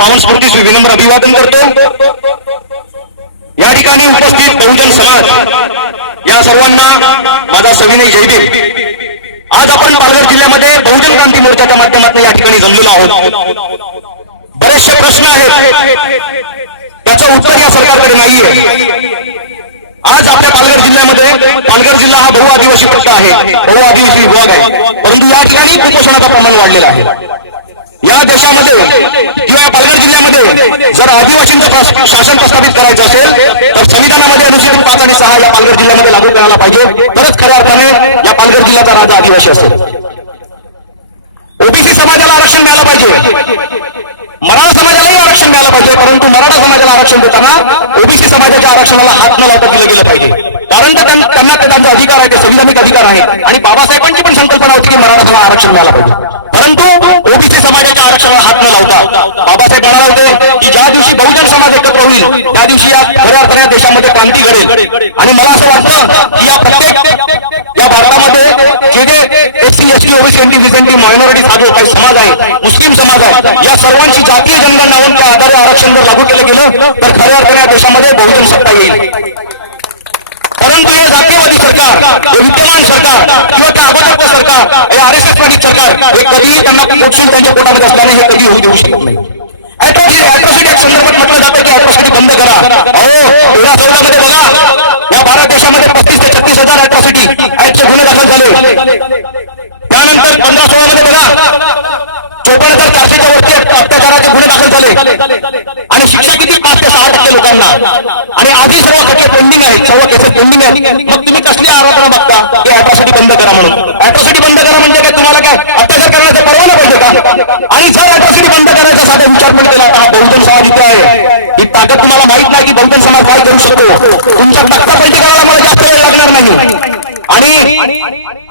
पावन स्फूर्तीस विनम्र अभिवादन करतो। या ठिकाणी उपस्थित बहुजन समाज या सर्वांना माझा सविनय जयदेव। आज आपण पालघर जिल्ह्यामध्ये बहुजन क्रांती मोर्चाच्या माध्यमातून या ठिकाणी जमलेलो आहोत। बरेचसे प्रश्न आहेत, त्याचं उत्तर या सरकारकडे नाहीये। आज आपल्या पालघर जिल्ह्यामध्ये पालघर जिल्हा हा बहुआदिवासी पट्ट आहे, बहुआदिवासी विभाग आहे, परंतु या ठिकाणी कुपोषणाचं प्रमाण वाढलेलं आहे। या देशामध्ये किंवा पालघर जिल्ह्यामध्ये जर आदिवासींचं शासन प्रस्थापित करायचं असेल तर संविधानामध्ये अनुच्छेद 5 आणि 6 या पालघर जिल्ह्यामध्ये लागू करायला पाहिजे, तरच खऱ्या अर्थाने या पालघर जिल्ह्याचा राजा आदिवासी असेल। ओबीसी समाजाला आरक्षण मिळालं पाहिजे, मराठा समाजालाही आरक्षण मिळालं पाहिजे, परंतु मराठा समाजाला आरक्षण देताना ओबीसी समाजाच्या आरक्षणाला हात न लावता दिलं गेलं पाहिजे, कारण त्यांना त्यांचा अधिकार आहे, ते संविधानिक अधिकार आहे। आणि बाबासाहेबांची पण संकल्पना होती की मराठाला आरक्षण मिळालं पाहिजे, परंतु ओबीसी समाजाच्या आरक्षणाला हात न लावता बाबासाहेब म्हणाले होते की ज्या दिवशी बहुजन समाज एकत्र होईल त्या दिवशी या खऱ्या अर्थाने देशामध्ये क्रांती घडेल। आणि मला असं वाटतं की या भारतामध्ये जे SC ST OBC NT minority हा जो काही समाज आहे, मुस्लिम समाज आहे, या सर्वांची जातीय जनगणना त्या आधारे आरक्षण जर लागू केलं गेलं तर खऱ्या अर्थाने देशामध्ये बहुजन सत्ता येईल। परंतु हे जातीयवादी सरकार, हे विद्यमान सरकार किंवा त्या अगोदरचं सरकार, हे आरएसएस पार्टी सरकार, हे कधीही त्यांना पोटशील त्यांच्या पोटामध्ये असल्याने हे कधी होऊ देऊ शकत नाही। अॅट्रॉसिटी संदर्भात म्हटलं जातं की अॅट्रॉसिटी बंद करा। अहो 2014 मध्ये बघा या भारत देशामध्ये 35 ते 36 हजार अॅट्रॉसिटी ऍक्टचे गुन्हे दाखल झाले। त्यानंतर 15-16 मध्ये बघा 54,400च्या वरती अत्याचाराचे गुन्हे दाखल झाले आणि शिक्षा किती 5 ते 6% लोकांना, आणि आधी सर्व खटले पेंडिंग आहेत, सर्व केसेस पेंडिंग आहेत। मग तुम्ही कसली आरोपणा बघता की अॅट्रॉसिटी बंद करा म्हणून? अॅट्रॉसिटी बंद करा म्हणजे काय तुम्हाला काय अत्याचार करण्याचा परवाना पाहिजे का? आणि जर अॅट्रॉसिटी बंद करायचा साधा विचार पण केला तर बहुजन समाज इथे आहे, ही ताकद तुम्हाला माहित नाही की बहुजन समाज काय करू शकतो। तुमचा टक्का पैकी करायला मला जास्त वेळ लागणार नाही। आणि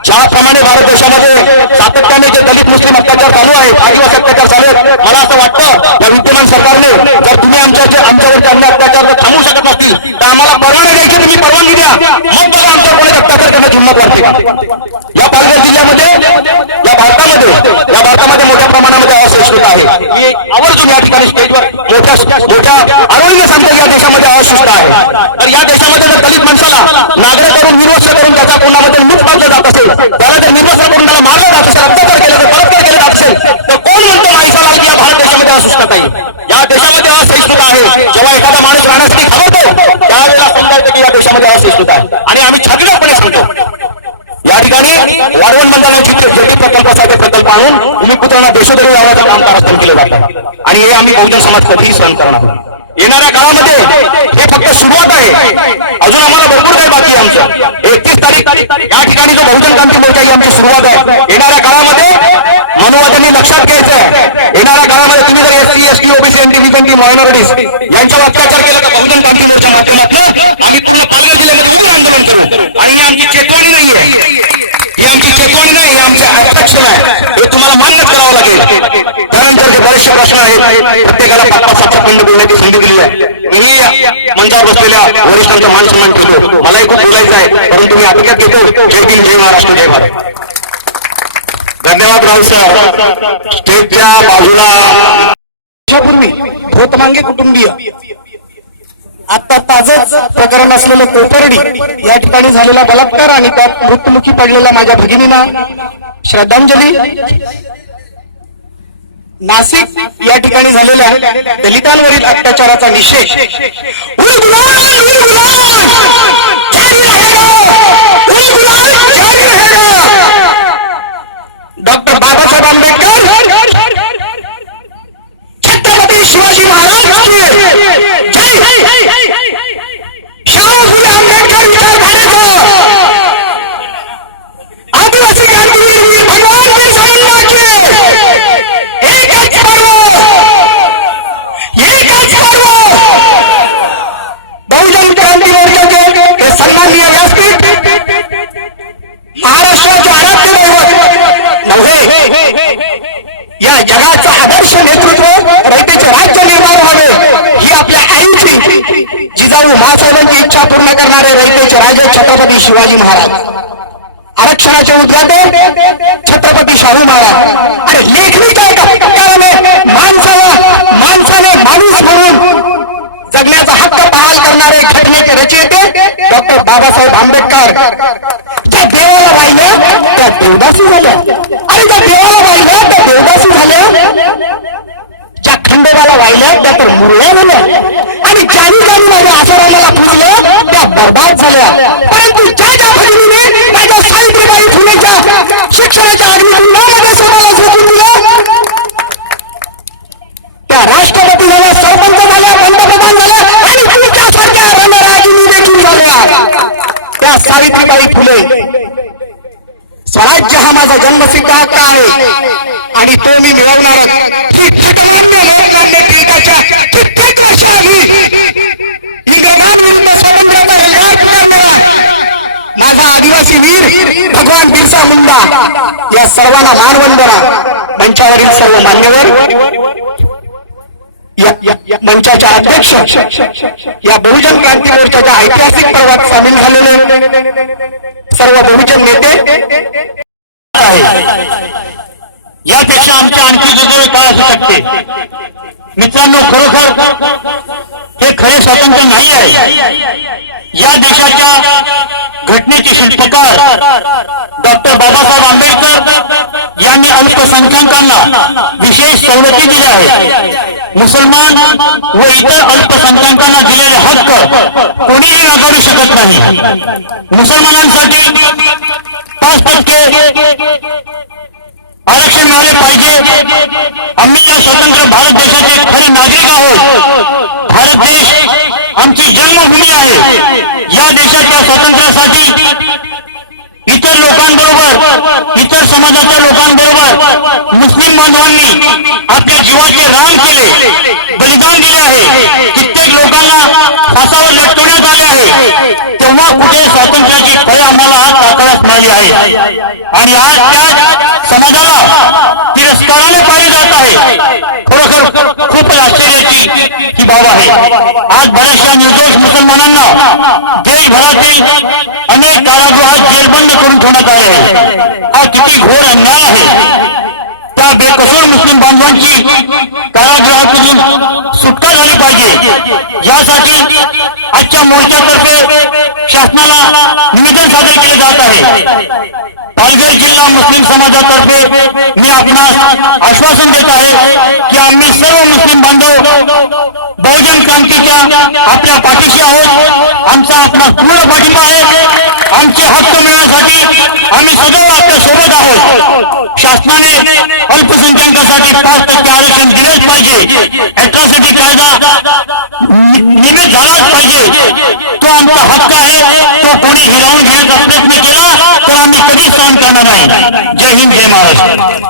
ज्याप्रमाणे भारत देशामध्ये सातत्याने जे दलित मुस्लिम अत्याचार चालू आहेत, आदिवासी अत्याचार चालू आहेत, मला असं वाटतं या विद्यमान सरकारने जर तुम्ही आमच्यावरचे अन्य अत्याचार जर थांबवू शकत नसतील तर आम्हाला परवानगी द्यायची, तुम्ही परवानगी द्या, मग बघा आमच्यावर कोणी अत्याचार करण्याची हिंमत वाढते। या पालघर जिल्ह्यामध्ये या भारतामध्ये मोठ्या प्रमाणामध्ये असहिष्णुता आहे। मी आवर्जून या ठिकाणी स्टेजवर मोठ्या आरोग्य सांगतो या देशामध्ये असहिष्णुता आहे। तर या देशामध्ये जर दलित माणसाला नागरिक करून निर्वस्त्र करून त्याच्या कोणामध्ये मूठ पाडलं जात असेल, त्याला जर निर्वस्त्र करून त्याला मारलं जात असेल, अत्याचार केला तर बलात्कार केला जात असेल, तर कोण म्हणतो माणसाला की या भारत देशामध्ये असहिष्णुता आहे? या देशामध्ये असहिष्णुता आहे। जेव्हा एखादा माणूस राहण्यासाठी घाबरतो त्यावेळेला समजायचं की या देशामध्ये असहिष्णुता आहे। आणि आम्ही छातीदारपणे सांगतो या ठिकाणी वारवण मंडळाची जटी प्रकल्पासारखे प्रकल्प आणून भूमिपुत्रांना देशोधडी लावण्याचं काम कारस्थान केलं जातं, आणि हे आम्ही बहुजन समाज कधीही सहन करणार आहोत। येणाऱ्या काळामध्ये हे फक्त सुरुवात आहे, अजून आम्हाला भरपूर काही बाकी आहे। आमचं 31 तारीख या ठिकाणी जो बहुजन क्रांती मोर्चा ही आमची सुरुवात आहे। येणाऱ्या काळामध्ये मनोवाद्यांनी लक्षात घ्यायचं आहे, येणाऱ्या काळामध्ये तुम्ही जर SC ST OBC NT minorities यांच्यावर अत्याचार केला तर बहुजन क्रांती मोर्चा माध्यमातून आम्ही पूर्ण पालघर जिल्ह्यामध्ये विविध आंदोलन करू। आणि ही आमची चेतवाणी नाही आहे, ही आमची चेतवाणी नाही, हे आमचे ऍक्शन आहे, हे तुम्हाला मान्य करावं लागेल। त्यानंतर जे बरेचसे प्रश्न आहेत प्रत्येकाला 5-5 मिनिटं बोलण्याची संधी दिली आहे। मी मंचावर बसलेल्या वरिष्ठांचा मान सन्मान ठेवतो, मलाही खूप बोलायचं आहे, परंतु मी अपेक्षा घेतो जय भीम, जय महाराष्ट्र, जय भारत। धन्यवाद राहुल सर। स्टेजच्या बाजूला वर्षापूर्वी भोतमांगे कुटुंबीय आता ताजंच प्रकरण असलेलं कोपर्डी या ठिकाणी झालेला बलात्कार आणि त्यात मृत्युमुखी पडलेल्या माझ्या भगिनींना श्रद्धांजली। नाशिक या ठिकाणी झालेल्या दलितांवरील अत्याचाराचा निषेध। डॉक्टर बाबासाहेब आंबेडकर, छत्रपती शिवाजी महाराज की जय। शाहू आंबेडकर विचारधारेचा आदिवासी क्रांतीवीर भगवान बिरसा मुंडा की एकच पर्व बहुजन क्रांती मोर्चाचे सन्माननीय व्यासपीठ, महाराष्ट्राचे आराध्य दैवत नव्हे या जगाचा आदर्श नेतृत्व, रयतेचे राज्य निर्माण व्हावे ही आपल्या आईची जिजाऊ महासाहेबांची इच्छा पूर्ण करणारे रयतेचे राजे छत्रपती शिवाजी महाराज, आरक्षणाचे उद्घाटन छत्रपती शाहू महाराज। आणि लेखणी काय माणसाने बाबासाहेब आंबेडकर ज्या देवाला वाहिलं त्या देवदासी झाल्या, आणि ज्या देवाला वाहिलं त्या देवदासी झाल्या, ज्या खंडोबाला वाहिल्या त्या तर मुरल्या झाल्या, आणि ज्यानी ज्यानी माझ्या आचरणाला फुसलं त्या बर्बाद झाल्या. परंतु ज्या ज्या भगिनीने माझ्या सावित्रीबाई फुलेच्या शिक्षणाच्या अग्निकुंडामध्ये स्वतःला झोकून दिलं, त्या राष्ट्रपती झाल्या, सरपंच झाल्या, पंतप्रधान झाल्या, आणि तुमच्यासारख्या रणरागिणी देखील झाल्या. त्या सावित्रीबाई फुले, स्वराज्य हा माझा जन्मसिद्ध हक्क आहे आणि तो मी मिळवणार. कित्येक वर्षाआधी इंग्रजांविरुद्ध स्वातंत्र्याचा लढा पुकारणारा माझा आदिवासी वीर भगवान बिरसा मुंडा, या सर्वांना मानवंदना. मंचावरील सर्व मान्यवर, मंचाच्या अध्यक्ष, या बहुजन क्रांती मोर्चाच्या ऐतिहासिक पर्वात सामील झालेले सर्व बहुजन नेते यापेक्षा आमच्या आणखी दुर्दैवी काय असू शकते. मित्रांनो, खरोखर हे खरे स्वातंत्र्य नाही आहे. या देशाच्या घटनेचे शिल्पकार डॉक्टर बाबासाहेब आंबेडकर यांनी अल्पसंख्याकांना विशेष सवलती दिल्या आहेत. मुसलमान व इतर अल्पसंख्याकांना दिलेले हक्क कोणीही नाकारू शकत नाही. मुसलमानांसाठी 5% आरक्षण मिळाले पाहिजे. आम्ही या स्वतंत्र भारत देशाचे खरे नागरिक आहोत. भारत देश आमची जन्मभूमी आहे. या देशाच्या स्वातंत्र्यासाठी इतर लोकांबरोबर, इतर समाजाच्या लोकांबरोबर मुस्लिम बांधवांनी आपल्या जीवाचे रान केले, बलिदान दिले आहे. कित्येक लोकांना फासावर लटकवण्यात आले आहे. तेव्हा कुठे स्वातंत्र्याची फळे आम्हाला टाकण्यास मिळाली आहे, आणि आज त्या समाजाला तिरस्काराने पाहिले जात आहे. खरोखर खूप आश्चर्याची ही बाब आहे. आज बऱ्याचशा निर्दोष मुसलमानांना देशभरातील अनेक कारागृहात जेरबंद करून ठेवण्यात आले आहे. हा किती घोर अन्याय आहे. त्या बेकसूर मुस्लिम बांधवांची कारागृहातून सुटका झाली पाहिजे. यासाठी आजच्या मोर्चातर्फे शासनाला निवेदन सादर केले जात आहे. पालघर जिल्हा मुस्लिम समाजातर्फे मी आपणास आश्वासन देत आहे की आम्ही सर्व मुस्लिम बांधव बहुजन क्रांतीच्या आपल्या पाठीशी आहोत. आमचा आपला पूर्ण पाठिंबा आहे. आमचे हक्क मिळण्यासाठी आम्ही सदैव आपल्या सोबत आहोत. शासनाने अल्पसंख्याकांसाठी 5% आरक्षण दिलेच पाहिजे. अॅट्रॉसिटी कायदा नियमित झालाच पाहिजे. तो आमचा हक्क आहे. तो कोणी हिरावून घेण्याचा प्रयत्न केला तर आम्ही कधीच सहन करणार नाही. जय हिंद, जय महाराष्ट्र.